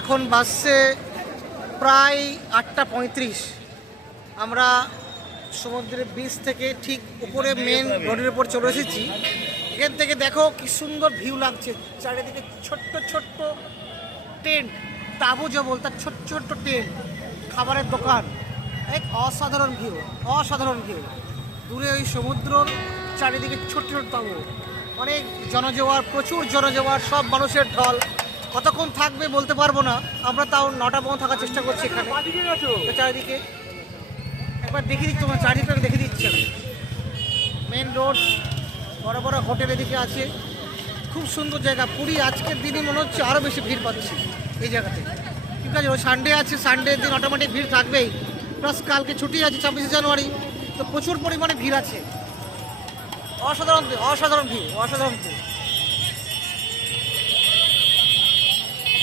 এখন বাসছে প্রায় 8:35। আমরা সমুদ্রের বিচ থেকে ঠিক উপরে মেন রোডের উপর চলে এসেছি। এখান থেকে দেখো কি সুন্দর ভিউ লাগছে, চারিদিকে ছোট্ট ছোট্ট টেন্ট, তাঁবু যা বলতাম, ছোট্ট ছোট্ট টেন্ট, খাবারের দোকান, এক অসাধারণ ভিউ, অসাধারণ ভিউ। দূরে ওই সমুদ্রর চারিদিকে ছোট্ট ছোট্ট তাঁবু, অনেক জনজোয়ার, প্রচুর জনজোয়ার, সব মানুষের ঢল। কতক্ষণ থাকবে বলতে পারবো না, আমরা তাও 9টা পর্যন্ত থাকার চেষ্টা করছি এখানে। চারিদিকে একবার দেখিয়ে দিচ্ছি, তোমার চারিদিকটা দেখে দিচ্ছি আমি। মেন রোড, বড় বড় হোটেল এদিকে আছে, খুব সুন্দর জায়গা। পুরী আজকের দিনে মনে হচ্ছে আরও বেশি ভিড় পাচ্ছি এই জায়গাতে। ঠিক আছে, ওই সানডে আছে, সানডের দিন অটোমেটিক ভিড় থাকবেই, প্লাস কালকে ছুটি আছে 26শে জানুয়ারি, তো প্রচুর পরিমাণে ভিড় আছে। অসাধারণ অসাধারণ ভিড়, অসাধারণ ভিড়।